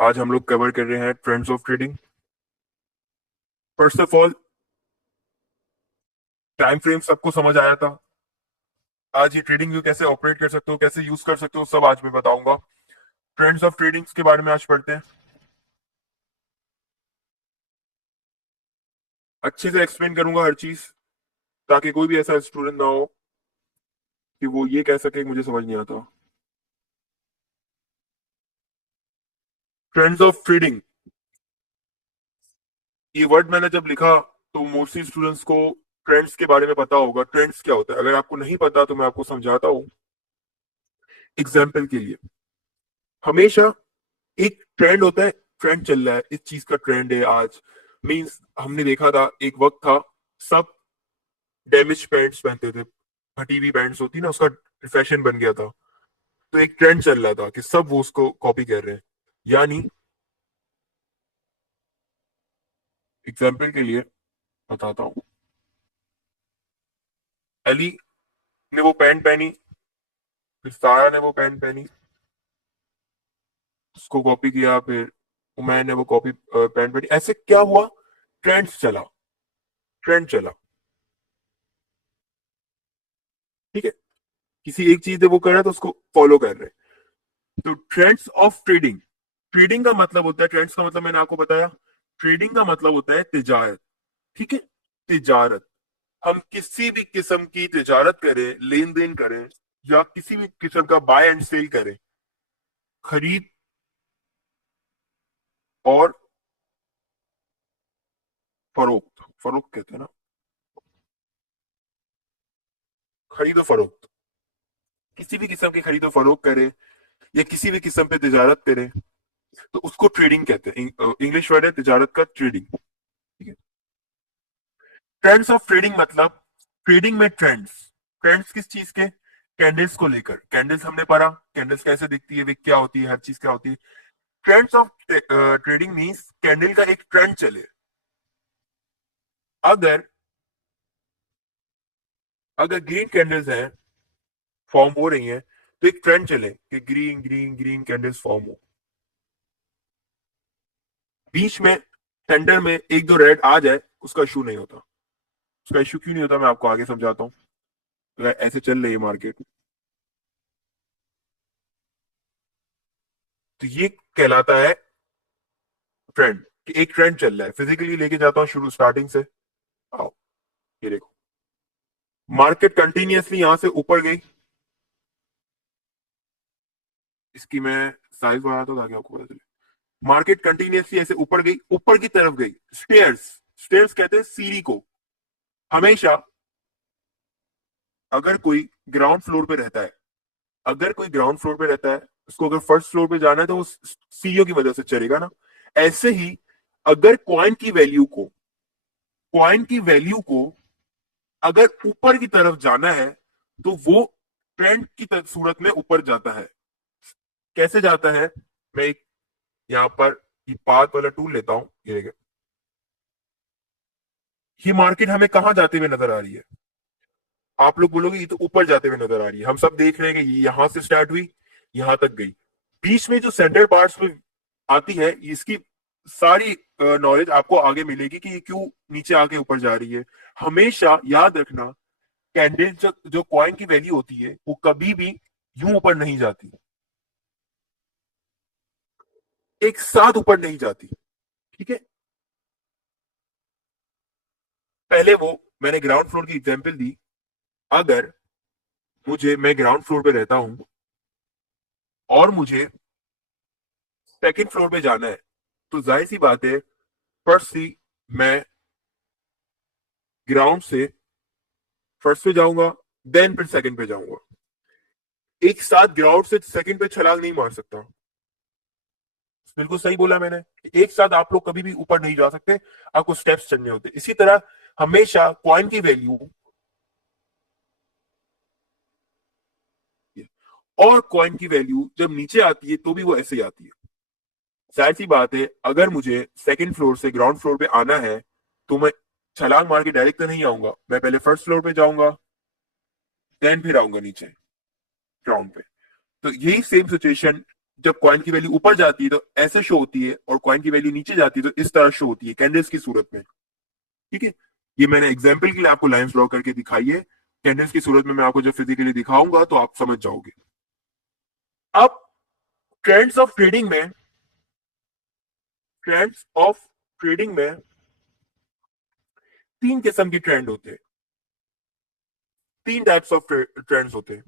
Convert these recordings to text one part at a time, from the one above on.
आज हम लोग कवर कर रहे हैं trends of trading. First of all, time frame सबको समझ आया था। आज ये ट्रेडिंग व्यू कैसे ऑपरेट कर सकते हो, कैसे यूज कर सकते हो, सब आज मैं बताऊंगा। ट्रेंड्स ऑफ ट्रेडिंग के बारे में आज पढ़ते हैं। अच्छे से एक्सप्लेन करूंगा हर चीज, ताकि कोई भी ऐसा स्टूडेंट ना हो कि वो ये कह सके कि मुझे समझ नहीं आता। ट्रेंड्स ऑफ ट्रेडिंग, ये वर्ड मैंने जब लिखा तो मोस्टली स्टूडेंट्स को ट्रेंड्स के बारे में पता होगा। ट्रेंड्स क्या होता है, अगर आपको नहीं पता तो मैं आपको समझाता हूँ। एग्जाम्पल के लिए, हमेशा एक ट्रेंड होता है। ट्रेंड चल रहा है, इस चीज का ट्रेंड है आज। मींस हमने देखा था, एक वक्त था सब डैमेज पैंट्स पहनते थे, फटी हुई पैंट्स होती ना, उसका फैशन बन गया था। तो एक ट्रेंड चल रहा था कि सब वो उसको कॉपी कर रहे हैं। यानी एग्जाम्पल के लिए बताता हूँ, अली ने वो पैंट पहनी, फिर सारा ने वो पैंट पहनी, उसको कॉपी किया, फिर उमैन ने वो कॉपी पैंट पहनी। ऐसे क्या हुआ, ट्रेंड्स चला, ट्रेंड चला। ठीक है, किसी एक चीज है वो कर रहा है तो उसको फॉलो कर रहे हैं। तो ट्रेंड्स ऑफ ट्रेडिंग, ट्रेडिंग का मतलब होता है, ट्रेंड्स का मतलब मैंने आपको बताया, ट्रेडिंग का मतलब होता है तिजारत। ठीक है, तिजारत। हम किसी भी किस्म की तिजारत करें, लेन देन करें, या किसी भी किस्म का बाय एंड सेल करें, खरीद और फरोख्त, फरोख्त कहते हैं ना, खरीदो फरोख्त, किसी भी किस्म की खरीदो फरोख्त करें या किसी भी किस्म पे तिजारत करें, तो उसको ट्रेडिंग कहते हैं। इंग्लिश वर्ड है तिजारत का, ट्रेडिंग। ठीक है। ट्रेंड्स ऑफ ट्रेडिंग मतलब, ट्रेडिंग में ट्रेंड्स, ट्रेंड्स किस चीज के, कैंडल्स को लेकर। कैंडल्स हमने पढ़ा, कैंडल्स कैसे दिखती है, वे क्या होती है, हर चीज क्या होती है। Trends of trading means candle का एक ट्रेंड चले। अगर अगर ग्रीन कैंडल्स हैं, फॉर्म हो रही हैं, तो एक ट्रेंड चले कि green green green candles form हो। बीच में टेंडर में एक दो रेड आ जाए, उसका इशू नहीं होता। उसका इशू क्यों नहीं होता, मैं आपको आगे समझाता हूँ। तो ऐसे चल रही है मार्केट, तो ये कहलाता है ट्रेंड, कि एक ट्रेंड चल रहा है। फिजिकली लेके जाता हूँ शुरू, स्टार्टिंग से। आओ, ये देखो, मार्केट कंटिन्यूअसली यहां से ऊपर गई। इसकी मैं साइज बढ़ाता हूँ ताकि आपको पता चले। मार्केट कंटिन्यूअसली ऐसे ऊपर गई, ऊपर की तरफ गई। स्टेयर्स, स्टेयर्स कहते हैं सीढ़ी को। हमेशा अगर कोई ग्राउंड फ्लोर पे रहता है, अगर कोई ग्राउंड फ्लोर पे रहता है, उसको अगर फर्स्ट फ्लोर पे जाना है तो वो सीढ़ियों की वजह से चलेगा ना। ऐसे ही अगर कॉइन की वैल्यू को अगर ऊपर की तरफ जाना है, तो वो ट्रेंड की सूरत में ऊपर जाता है। कैसे जाता है, मैं एक यहाँ पर ये पाथ वाला टूल लेता हूं। ये देखिए, ये मार्केट हमें कहाँ जाते हुए नजर आ रही है। आप लोग बोलोगे ये तो ऊपर जाते हुए नजर आ रही है, हम सब देख रहे हैं कि ये यहां से स्टार्ट हुई, यहां तक गई। बीच में जो सेंटर पार्ट्स में आती है, इसकी सारी नॉलेज आपको आगे मिलेगी कि ये क्यों नीचे आके ऊपर जा रही है। हमेशा याद रखना, कैंडल जो कॉइन की वैल्यू होती है, वो कभी भी यूं ऊपर नहीं जाती, एक साथ ऊपर नहीं जाती। ठीक है, पहले वो मैंने ग्राउंड फ्लोर की एग्जांपल दी। अगर मैं ग्राउंड फ्लोर पे रहता हूं और मुझे सेकंड फ्लोर पे जाना है, तो जाहिर सी बात है, फर्स्ट सी मैं ग्राउंड से फर्स्ट पे जाऊंगा, देन फिर सेकंड पे जाऊंगा। एक साथ ग्राउंड से सेकंड पे छलांग नहीं मार सकता। बिल्कुल सही बोला मैंने, एक साथ आप लोग कभी भी ऊपर नहीं जा सकते, आपको स्टेप्स चलने होते। इसी तरह हमेशा कॉइन की वैल्यू और कॉइन की वैल्यू जब नीचे आती है तो भी वो ऐसे ही आती है। जाहिर सी बात है, अगर मुझे सेकंड फ्लोर से ग्राउंड फ्लोर पे आना है, तो मैं छलांग मार के डायरेक्ट तो नहीं आऊंगा, मैं पहले फर्स्ट फ्लोर पे जाऊंगा, देन फिर आऊंगा नीचे ग्राउंड पे। तो यही सेम सिचुएशन जब कॉइन की वैल्यू ऊपर जाती है तो ऐसे शो होती है, और कॉइन की वैल्यू नीचे जाती है तो इस तरह शो होती है, कैंडल्स की सूरत में। ठीक है, ये मैंने एग्जाम्पल के लिए आपको लाइंस ड्रॉ करके दिखाई है। कैंडल्स की सूरत में मैं आपको जब फिजिकली दिखाऊंगा तो आप समझ जाओगे। अब ट्रेंड्स ऑफ ट्रेडिंग में ट्रेंड्स ऑफ ट्रेडिंग में तीन किस्म की ट्रेंड होते हैं, तीन टाइप्स ऑफ ट्रेंड्स होते हैं।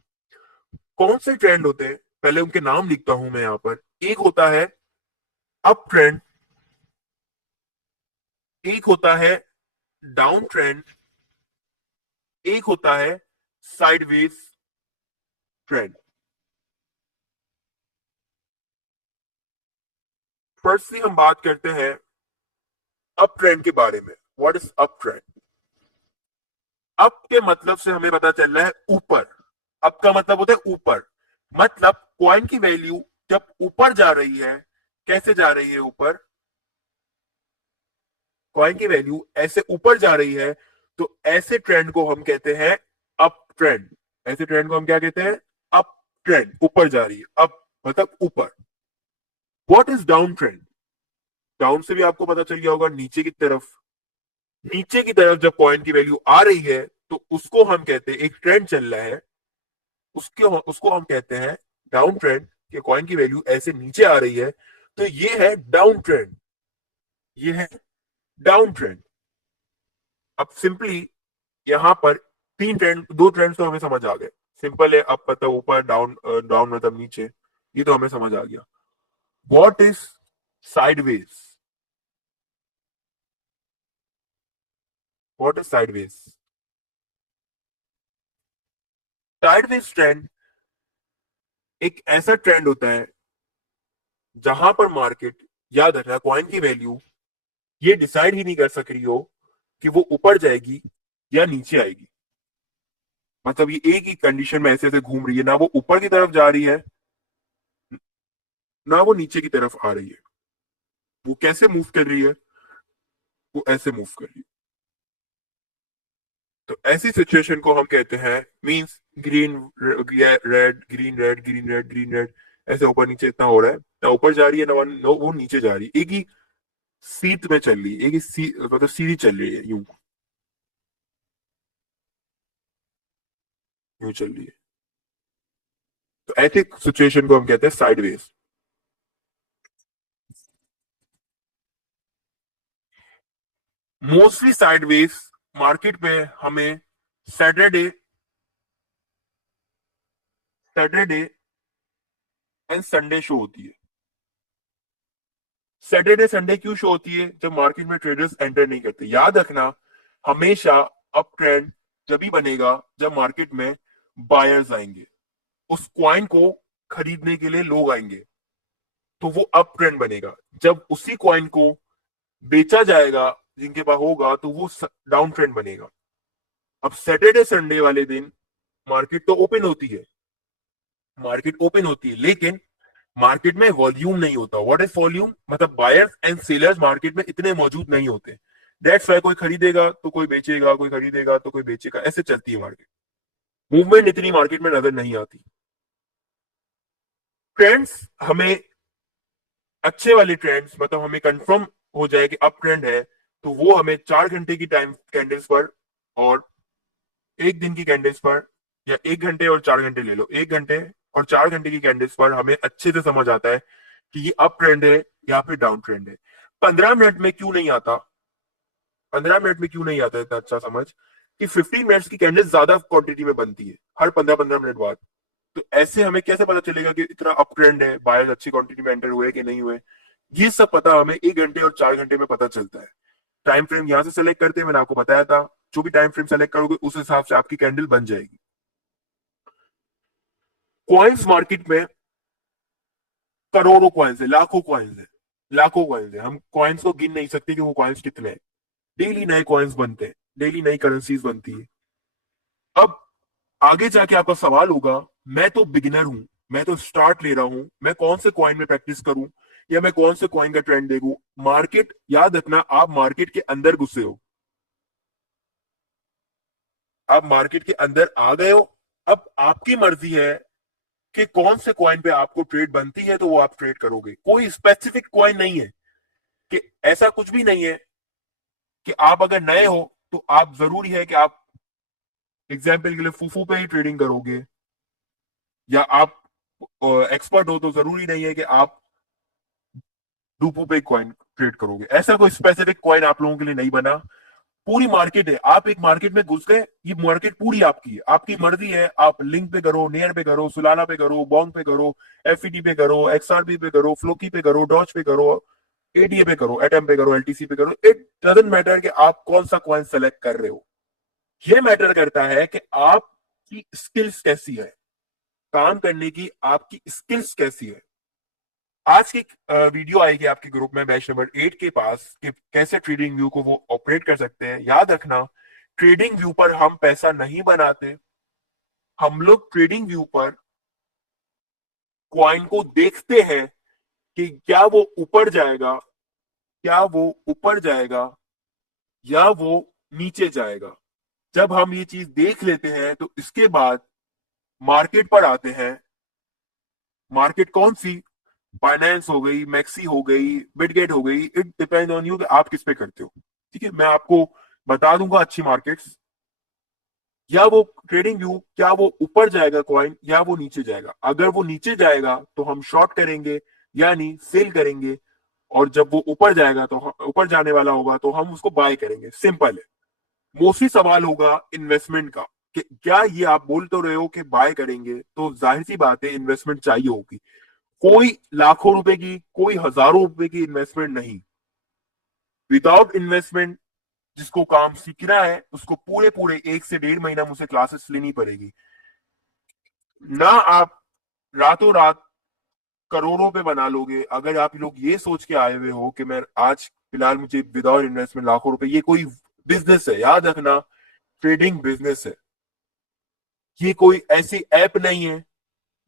कौन से ट्रेंड होते हैं, पहले उनके नाम लिखता हूं मैं यहां पर। एक होता है अप ट्रेंड, एक होता है डाउन ट्रेंड, एक होता है साइडवेज ट्रेंड। फर्स्टली हम बात करते हैं अप ट्रेंड के बारे में। What is up trend? Up के मतलब से हमें पता चल रहा है ऊपर। अप का मतलब होता है ऊपर, मतलब कॉइन की वैल्यू जब ऊपर जा रही है, कैसे जा रही है ऊपर, कॉइन की वैल्यू ऐसे ऊपर जा रही है, तो ऐसे ट्रेंड को हम कहते हैं अप ट्रेंड। ऐसे ट्रेंड को हम क्या कहते हैं? अप ट्रेंड, ऊपर जा रही है, अप मतलब ऊपर। What is down trend? Down से भी आपको पता चल गया होगा, नीचे की तरफ। नीचे की तरफ जब कॉइन की वैल्यू आ रही है तो उसको हम कहते हैं, एक ट्रेंड चल रहा है, उसके उसको हम कहते हैं डाउन ट्रेंड, कि कॉइन की वैल्यू ऐसे नीचे आ रही है, तो ये है डाउन ट्रेंड, ये है डाउन ट्रेंड। अब सिंपली यहां पर तीन ट्रेंड, दो ट्रेंड्स तो हमें समझ आ गए। सिंपल है, अप मतलब ऊपर, डाउन डाउन मतलब नीचे, ये तो हमें समझ आ गया। What is sideways? What is sideways? Sideways trend एक ऐसा ट्रेंड होता है जहां पर मार्केट, याद रखना, कॉइन की वैल्यू ये डिसाइड ही नहीं कर सक रही हो कि वो ऊपर जाएगी या नीचे आएगी। मतलब ये एक ही कंडीशन में ऐसे ऐसे घूम रही है, ना वो ऊपर की तरफ जा रही है, ना वो नीचे की तरफ आ रही है। वो कैसे मूव कर रही है? वो ऐसे मूव कर रही है। तो ऐसी सिचुएशन को हम कहते हैं, means green red, green red, green red, green red, ऐसे ऊपर नीचे इतना हो रहा है, ना ऊपर जा रही है, ना वो नीचे जा रही है, एक ही सीट में चल रही है, एक ही मतलब सीधी चल रही है, यूं यूं चल रही है। तो ऐसी सिचुएशन को हम कहते हैं साइडवेज। मोस्टली साइडवेज मार्केट में हमें Saturday Saturday and Sunday show होती है। सैटरडे संडे क्यों शो होती है? जब मार्केट में ट्रेडर्स एंटर नहीं करते। याद रखना, हमेशा अप ट्रेंड जब ही बनेगा जब मार्केट में बायर्स आएंगे, उस क्वाइन को खरीदने के लिए लोग आएंगे, तो वो अप ट्रेंड बनेगा। जब उसी क्वाइन को बेचा जाएगा जिनके पास होगा, तो वो डाउन ट्रेंड बनेगा। अब सैटरडे संडे वाले दिन मार्केट तो ओपन होती है, मार्केट ओपन होती है, लेकिन मार्केट में वॉल्यूम नहीं होता। What is volume? मतलब बायर्स एंड सेलर्स मार्केट में इतने मौजूद नहीं होते। दैट्स वाई कोई खरीदेगा तो कोई बेचेगा, कोई खरीदेगा तो कोई बेचेगा, ऐसे चलती है मार्केट। मूवमेंट इतनी मार्केट में नजर नहीं आती। ट्रेंड्स हमें, अच्छे वाले ट्रेंड्स, मतलब हमें कंफर्म हो जाए कि अप ट्रेंड है, तो वो हमें 4 घंटे की टाइम कैंडल्स पर और एक दिन की कैंडल्स पर, या 1 घंटे और 4 घंटे ले लो, 1 घंटे और 4 घंटे की कैंडल्स पर हमें अच्छे से समझ आता है कि ये अप ट्रेंड है या फिर डाउन ट्रेंड है। 15 मिनट में क्यों नहीं आता? 15 मिनट में क्यों नहीं आता इतना अच्छा समझ? कि 15 मिनट्स की कैंडल्स ज्यादा क्वांटिटी में बनती है हर 15-15 मिनट बाद। तो ऐसे हमें कैसे पता चलेगा कि इतना अप ट्रेंड है, बायर्स अच्छी क्वांटिटी में एंटर हुए कि नहीं हुए? ये सब पता हमें 1 घंटे और 4 घंटे में पता चलता है। टाइम फ्रेम यहां से सेलेक्ट करते हैं, मैंने आपको बताया था। जो भी टाइम फ्रेम सेलेक्ट करोगे उस हिसाब से आपकी कैंडल बन जाएगी। कॉइन्स मार्केट में करोड़ों कॉइन्स है, लाखों कॉइन्स है, लाखों कॉइन्स है। हम कॉइन्स को गिन नहीं सकते कि वो कॉइन्स कितने हैं। डेली नए कॉइन्स बनते हैं, डेली नई करेंसीज बनती है। अब आगे जाके आपका सवाल होगा, मैं तो बिगिनर हूं, मैं तो स्टार्ट ले रहा हूं, मैं कौन से कॉइन में प्रैक्टिस करूं, या मैं कौन से कॉइन का ट्रेंड देखूं? मार्केट, याद रखना, आप मार्केट के अंदर घुसे हो, आप मार्केट के अंदर आ गए हो। अब आपकी मर्जी है कि कौन से कॉइन पे आपको ट्रेड बनती है तो वो आप ट्रेड करोगे। कोई स्पेसिफिक कॉइन नहीं है, कि ऐसा कुछ भी नहीं है कि आप अगर नए हो तो आप जरूरी है कि आप एग्जाम्पल के लिए फूफू पे ही ट्रेडिंग करोगे, या आप एक्सपर्ट हो तो जरूरी नहीं है कि आप डूपू पे कॉइन ट्रेड करोगे। ऐसा कोई स्पेसिफिक कॉइन आप लोगों के लिए नहीं बना। पूरी मार्केट है, आप एक मार्केट में घुस गए, ये मार्केट पूरी आपकी है, आपकी मर्जी है, आप लिंक पे करो, नेयर पे करो, सुलाना पे करो, बॉन्ग पे करो, एफईटी पे करो, एक्सआरबी पे करो, फ्लोकी पे करो, डॉज पे करो, एडीए पे करो, एटम पे करो, एलटीसी पे करो। इट डजंट मैटर कि आप कौन सा कॉइन सेलेक्ट कर रहे हो। ये मैटर करता है कि आपकी स्किल्स कैसी है, काम करने की आपकी स्किल्स कैसी है। आज की वीडियो आएगी आपके ग्रुप में बैच नंबर 8 के पास कि कैसे ट्रेडिंग व्यू को वो ऑपरेट कर सकते हैं। याद रखना, ट्रेडिंग व्यू पर हम पैसा नहीं बनाते, हम लोग ट्रेडिंग व्यू पर कॉइन को देखते हैं कि क्या वो ऊपर जाएगा, क्या वो ऊपर जाएगा या वो नीचे जाएगा। जब हम ये चीज देख लेते हैं तो इसके बाद मार्केट पर आते हैं। मार्केट कौन सी, फाइनेंस हो गई, मैक्सी हो गई, बिटगेट हो गई, इट डिपेंड ऑन यू कि आप किस पे करते हो। ठीक है, मैं आपको बता दूंगा अच्छी मार्केट्स। या वो ट्रेडिंग व्यू, क्या वो ऊपर जाएगा कॉइन या वो नीचे जाएगा। अगर वो नीचे जाएगा तो हम शॉर्ट करेंगे, यानी सेल करेंगे, और जब वो ऊपर जाएगा तो ऊपर जाने वाला होगा तो हम उसको बाय करेंगे। सिंपल है। मोस्टली सवाल होगा इन्वेस्टमेंट का, कि क्या ये आप बोल तो रहे हो कि बाय करेंगे, तो जाहिर सी बात है इन्वेस्टमेंट चाहिए होगी। कोई लाखों रुपए की, कोई हजारों रुपए की इन्वेस्टमेंट नहीं। विदाउट इन्वेस्टमेंट जिसको काम सीखना है उसको पूरे पूरे 1 से 1.5 महीना मुझसे क्लासेस लेनी पड़ेगी। ना आप रातों रात करोड़ों पे बना लोगे। अगर आप लोग ये सोच के आए हुए हो कि मैं आज फिलहाल मुझे विदाउट इन्वेस्टमेंट लाखों रुपए, ये कोई बिजनेस है, याद रखना, ट्रेडिंग बिजनेस है। ये कोई ऐसी ऐप नहीं है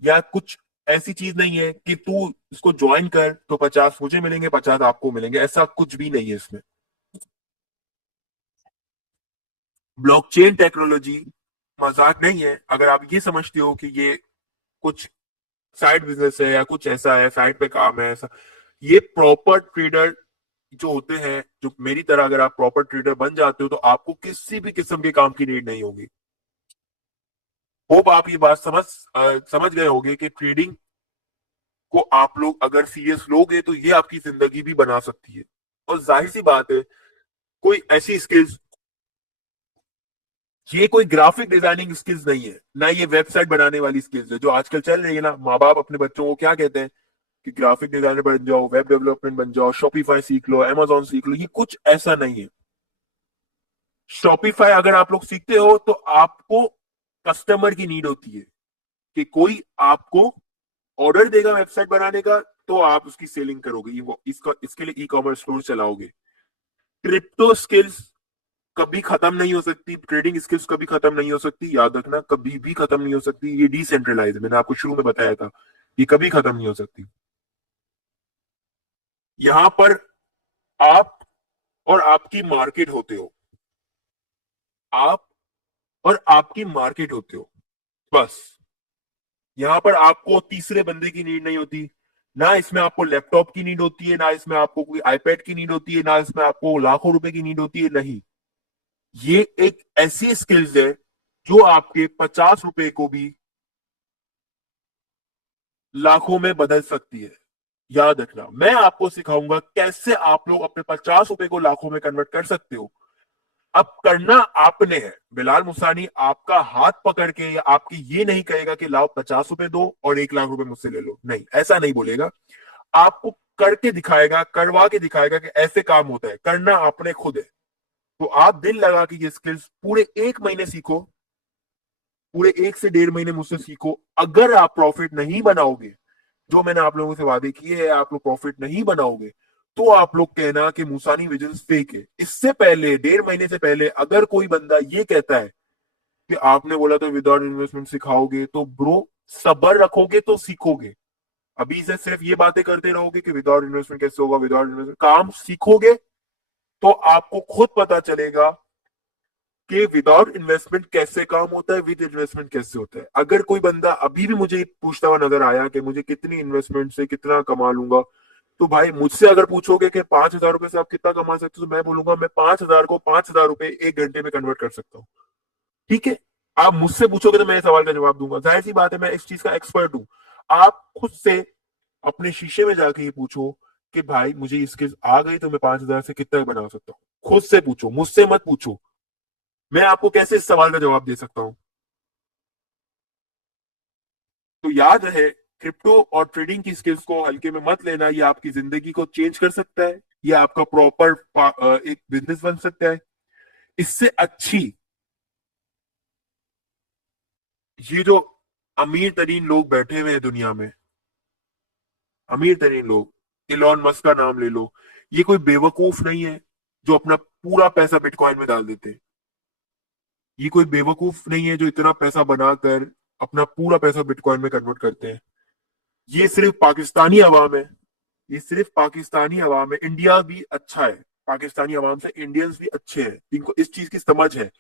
या कुछ ऐसी चीज नहीं है कि तू इसको ज्वाइन कर तो 50 मुझे मिलेंगे, 50 आपको मिलेंगे, ऐसा कुछ भी नहीं है इसमें। ब्लॉकचेन टेक्नोलॉजी मजाक नहीं है। अगर आप ये समझते हो कि ये कुछ साइड बिजनेस है या कुछ ऐसा है, साइड पे काम है, ऐसा, ये प्रॉपर ट्रेडर जो होते हैं, जो मेरी तरह अगर आप प्रॉपर ट्रेडर बन जाते हो तो आपको किसी भी किस्म के काम की नीड नहीं होगी। होप आप ये बात समझ गए होंगे कि ट्रेडिंग को आप लोग अगर सीरियस लोगे तो ये आपकी जिंदगी भी बना सकती है। और जाहिर सी बात है, कोई ऐसी स्किल्स, ये कोई ग्राफिक डिजाइनिंग स्किल्स नहीं है, ना ये वेबसाइट बनाने वाली स्किल्स है जो आजकल चल रही है ना। माँ बाप अपने बच्चों को क्या कहते हैं कि ग्राफिक डिजाइनर बन जाओ, वेब डेवलपमेंट बन जाओ, शॉपिफाई सीख लो, अमेजोन सीख लो। ये कुछ ऐसा नहीं है। शॉपिफाई अगर आप लोग सीखते हो तो आपको कस्टमर की नीड होती है, कि कोई आपको ऑर्डर देगा वेबसाइट बनाने का तो आप उसकी सेलिंग करोगे, वो इसका इसके लिए ई कॉमर्स स्टोर चलाओगे। क्रिप्टो स्किल्स कभी खत्म नहीं हो सकती, ट्रेडिंग स्किल्स कभी खत्म नहीं हो सकती, याद रखना, कभी भी खत्म नहीं हो सकती। ये डिसेंट्रलाइज, मैंने आपको शुरू में बताया था, ये कभी खत्म नहीं हो सकती। यहां पर आप और आपकी मार्केट होते हो, आप और आपकी मार्केट होते हो, बस। यहां पर आपको तीसरे बंदे की नीड नहीं होती, ना इसमें आपको लैपटॉप की नीड होती है, ना इसमें आपको कोई आईपैड की नीड होती है, ना इसमें आपको लाखों रुपए की नीड होती है, नहीं। ये एक ऐसी स्किल्स है जो आपके 50 रुपए को भी लाखों में बदल सकती है। याद रखना, मैं आपको सिखाऊंगा कैसे आप लोग अपने 50 रुपए को लाखों में कन्वर्ट कर सकते हो। अब करना आपने है। बिलाल मुसानी आपका हाथ पकड़ के या आपकी ये नहीं कहेगा कि लाओ 50 रुपए दो और 1 लाख रुपए मुझसे ले लो, नहीं, ऐसा नहीं बोलेगा। आपको करके दिखाएगा, करवा के दिखाएगा कि ऐसे काम होता है। करना आपने खुद है। तो आप दिल लगा के ये स्किल्स पूरे 1 महीने सीखो, पूरे 1 से 1.5 महीने मुझसे सीखो। अगर आप प्रॉफिट नहीं बनाओगे, जो मैंने आप लोगों से वादे किए हैं, आप लोग प्रॉफिट नहीं बनाओगे, तो आप लोग कहना कि मूसानी विजन फेक है। इससे पहले, 1.5 महीने से पहले, अगर कोई बंदा ये कहता है कि आपने बोला तो विदाउट इन्वेस्टमेंट सिखाओगे, तो ब्रो सबर रखोगे तो सीखोगे। अभी से सिर्फ ये बातें करते रहोगे कि विदाउट इन्वेस्टमेंट कैसे होगा, विदाउट इन्वेस्टमेंट, काम सीखोगे तो आपको खुद पता चलेगा कि विदाउट इन्वेस्टमेंट कैसे काम होता है, विद इन्वेस्टमेंट कैसे होता है। अगर कोई बंदा अभी भी मुझे पूछता हुआ नजर आया कि मुझे कितनी इन्वेस्टमेंट से कितना कमा लूंगा, तो भाई मुझसे अगर पूछोगे कि 5,000 रुपए से आप कितना कमा सकते हो, तो मैं बोलूंगा मैं 5,000 को 5,000 रुपए 1 घंटे में कन्वर्ट कर सकता हूँ। ठीक है, आप मुझसे पूछोगे तो मैं इस सवाल का जवाब दूंगा, जाहिर सी बात है, मैं इस चीज का एक्सपर्ट हूँ। आप खुद से अपने शीशे में जाके ये पूछो कि भाई मुझे ये स्किल्स आ गई तो मैं 5,000 से कितना बना सकता हूँ। खुद से पूछो, मुझसे मत पूछो। मैं आपको कैसे इस सवाल का जवाब दे सकता हूँ। तो याद रहे, क्रिप्टो और ट्रेडिंग की स्किल्स को हल्के में मत लेना। ये आपकी जिंदगी को चेंज कर सकता है, ये आपका प्रॉपर एक बिजनेस बन सकता है। इससे अच्छी, ये जो अमीर तरीन लोग बैठे हुए हैं दुनिया में, अमीर तरीन लोग, इलॉन मस्क का नाम ले लो, ये कोई बेवकूफ नहीं है जो अपना पूरा पैसा बिटकॉइन में डाल देते हैं। ये कोई बेवकूफ नहीं है जो इतना पैसा बनाकर अपना पूरा पैसा बिटकॉइन में कन्वर्ट करते हैं। ये सिर्फ पाकिस्तानी अवाम है, ये सिर्फ पाकिस्तानी अवाम है। इंडिया भी अच्छा है, पाकिस्तानी अवाम से इंडियंस भी अच्छे हैं, इनको इस चीज की समझ है।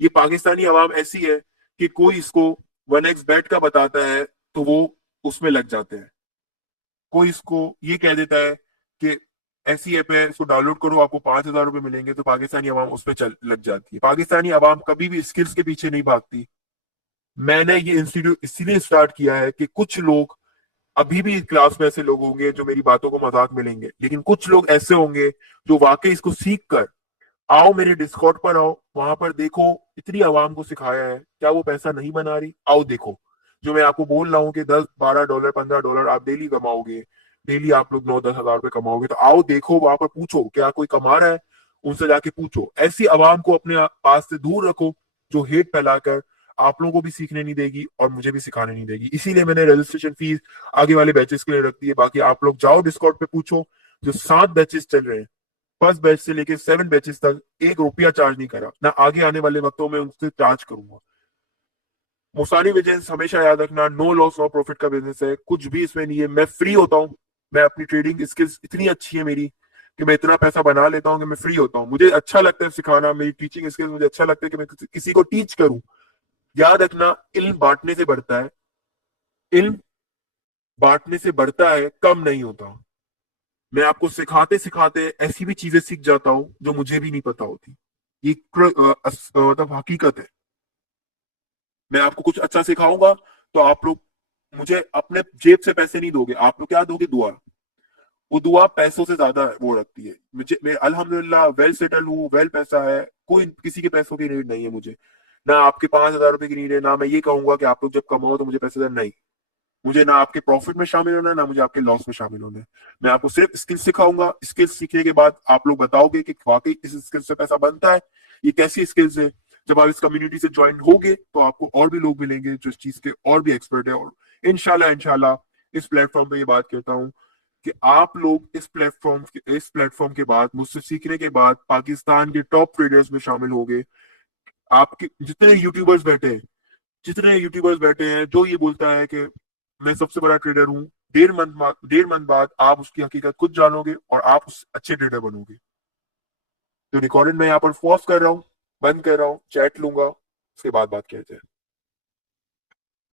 ये पाकिस्तानी अवाम ऐसी है कि कोई इसको 1x बेट का बताता है तो वो उसमें लग जाते हैं। कोई इसको ये कह देता है कि ऐसी ऐप है, इसको डाउनलोड करो आपको 5,000 रुपए मिलेंगे, तो पाकिस्तानी अवाम उस पर चल लग जाती है। पाकिस्तानी अवाम कभी भी स्किल्स के पीछे नहीं भागती। मैंने ये इंस्टीट्यूट इसीलिए स्टार्ट किया है कि कुछ लोग, अभी भी क्लास में ऐसे लोग होंगे जो मेरी बातों को मजाक में लेंगे, लेकिन कुछ लोग ऐसे होंगे जो वाकई इसको सीख कर, आओ मेरे डिस्कॉर्ड पर आओ, वहां पर देखो इतनी आवाम को सिखाया है, क्या वो पैसा नहीं बना रही? आओ देखो, जो मैं आपको बोल रहा हूँ कि 10 12 डॉलर 15 डॉलर आप डेली कमाओगे, डेली आप लोग 9 10 हज़ार रुपए कमाओगे, तो आओ देखो, वहां पर पूछो क्या कोई कमा रहा है, उनसे जाके पूछो। ऐसी आवाम को अपने पास से दूर रखो जो हेट फैलाकर आप लोगों को भी सीखने नहीं देगी और मुझे भी सिखाने नहीं देगी। इसीलिए मैंने रजिस्ट्रेशन फीस आगे वाले बैचेस के लिए रख दी है। बाकी आप लोग जाओ डिस्कॉर्ड पे पूछो, जो 7 बैचेस चल रहे हैं, फर्स्ट बैच से लेके 7 बैचेस तक, 1 रुपया चार्ज नहीं करा ना, आगे आने वाले वक्तों में उनसे चार्ज करूंगा। मुसारी विजयंस हमेशा याद रखना, नो लॉस नो प्रॉफिट का बिजनेस है, कुछ भी इसमें नहीं है। मैं फ्री होता हूँ, मैं अपनी ट्रेडिंग स्किल्स इतनी अच्छी है मेरी कि मैं इतना पैसा बना लेता हूँ कि मैं फ्री होता हूँ। मुझे अच्छा लगता है सिखाना, मेरी टीचिंग स्किल्स मुझे अच्छा लगता है कि मैं किसी को टीच करूँ। याद रखना, इल्म बांटने से बढ़ता है, इल्म बांटने से बढ़ता है, कम नहीं होता। मैं आपको सिखाते सिखाते ऐसी भी चीजें सीख जाता हूँ जो मुझे भी नहीं पता होती। ये मतलब हकीकत है। मैं आपको कुछ अच्छा सिखाऊंगा तो आप लोग मुझे अपने जेब से पैसे नहीं दोगे, आप लोग क्या दोगे? दुआ। वो दुआ पैसों से ज्यादा वो रखती है। मुझे, मैं अल्हम्दुलिल्लाह वेल सेटल हूँ, वेल पैसा है, कोई किसी के पैसों की नीड नहीं है मुझे। ना आपके 5,000 रुपए की नीड है, ना मैं ये कहूंगा कि आप लोग जब कमाओ तो मुझे पैसे देना, नहीं। मुझे ना आपके प्रॉफिट में शामिल होना है, ना मुझे आपके लॉस में शामिल होना है। मैं आपको सिर्फ स्किल सिखाऊंगा, स्किल सीखने के बाद आप लोग बताओगे कि वाकई इस स्किल से पैसा बनता है, ये कैसी स्किल्स है। जब आप इस कम्युनिटी से ज्वाइन होगे तो आपको और भी लोग मिलेंगे जो इस चीज के और भी एक्सपर्ट है। और इनशाला इनशाला इस प्लेटफॉर्म पे ये बात कहता हूँ कि आप लोग इस प्लेटफॉर्म के बाद, मुझसे सीखने के बाद, पाकिस्तान के टॉप ट्रेडर्स में शामिल होंगे। आपके जितने यूट्यूबर्स बैठे हैं जो ये बोलता है कि मैं सबसे बड़ा ट्रेडर हूँ, 1.5 मंथ बाद आप उसकी हकीकत खुद जानोगे और आप उस अच्छे ट्रेडर बनोगे। तो रिकॉर्डेड मैं यहाँ पर पॉज कर रहा हूँ, बंद कर रहा हूँ, चैट लूंगा, उसके बाद बात कहते हैं।